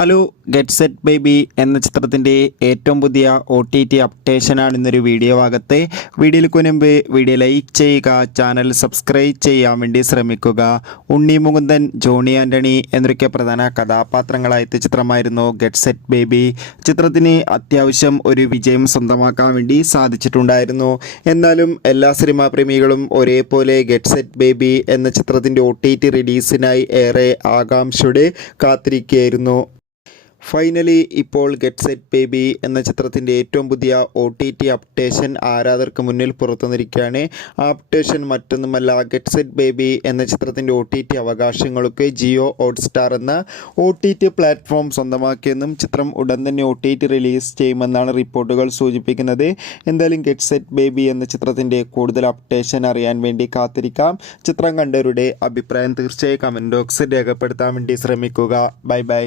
Hello, get set baby എന്ന ചിത്രത്തിൻ്റെ ഏറ്റവും പുതിയ OTT അപ്ഡേഷനാണ് ഇന്നൊരു വീഡിയോ ഭാഗത്ത്. വീഡിയോയ്ക്ക് മുൻപ് വീഡിയോ ലൈക്ക് ചെയ്യുക, ചാനൽ സബ്സ്ക്രൈബ് ചെയ്യാൻ വേണ്ടി ശ്രമിക്കുക. ഉണ്ണി മുകുന്ദൻ, ജോണി ആൻ്റണി എന്നൊക്കെ പ്രധാന കഥാപാത്രങ്ങളായ ചിത്രമായിരുന്നു ഗെറ്റ് സെറ്റ് ബേബി. ചിത്രത്തിന് അത്യാവശ്യം ഒരു വിജയം സ്വന്തമാക്കാൻ വേണ്ടി സാധിച്ചിട്ടുണ്ടായിരുന്നു. എന്നാലും എല്ലാ സിനിമാ പ്രേമികളും ഒരേപോലെ ഗെറ്റ് സെറ്റ് ബേബി എന്ന ചിത്രത്തിൻ്റെ OTT റിലീസിനായി ഏറെ ആകാംക്ഷയോടെ കാത്തിരിക്കുകയായിരുന്നു. ഫൈനലി ഇപ്പോൾ ഗെറ്റ് സെറ്റ് ബേബി എന്ന ചിത്രത്തിൻ്റെ ഏറ്റവും പുതിയ OTT അപ്ഡേഷൻ ആരാധകർക്ക് മുന്നിൽ പുറത്തുവന്നിരിക്കുകയാണ്. ആ അപ്ഡേഷൻ മറ്റൊന്നുമല്ല, ഗെറ്റ് സെറ്റ് ബേബി എന്ന ചിത്രത്തിൻ്റെ OTT അവകാശങ്ങൾക്ക് ജിയോ ഹോട്ട്സ്റ്റാർ എന്ന OTT പ്ലാറ്റ്ഫോം സ്വന്തമാക്കിയെന്നും ചിത്രം ഉടൻ തന്നെ OTT റിലീസ് ചെയ്യുമെന്നാണ് റിപ്പോർട്ടുകൾ സൂചിപ്പിക്കുന്നത്. എന്തായാലും ഗെറ്റ് സെറ്റ് ബേബി എന്ന ചിത്രത്തിൻ്റെ കൂടുതൽ അപ്ഡേഷൻ അറിയാൻ വേണ്ടി കാത്തിരിക്കാം. ചിത്രം കണ്ടവരുടെ അഭിപ്രായം തീർച്ചയായും കമൻറ്റ് ബോക്സിൽ രേഖപ്പെടുത്താൻ വേണ്ടി ശ്രമിക്കുക. Bye bye.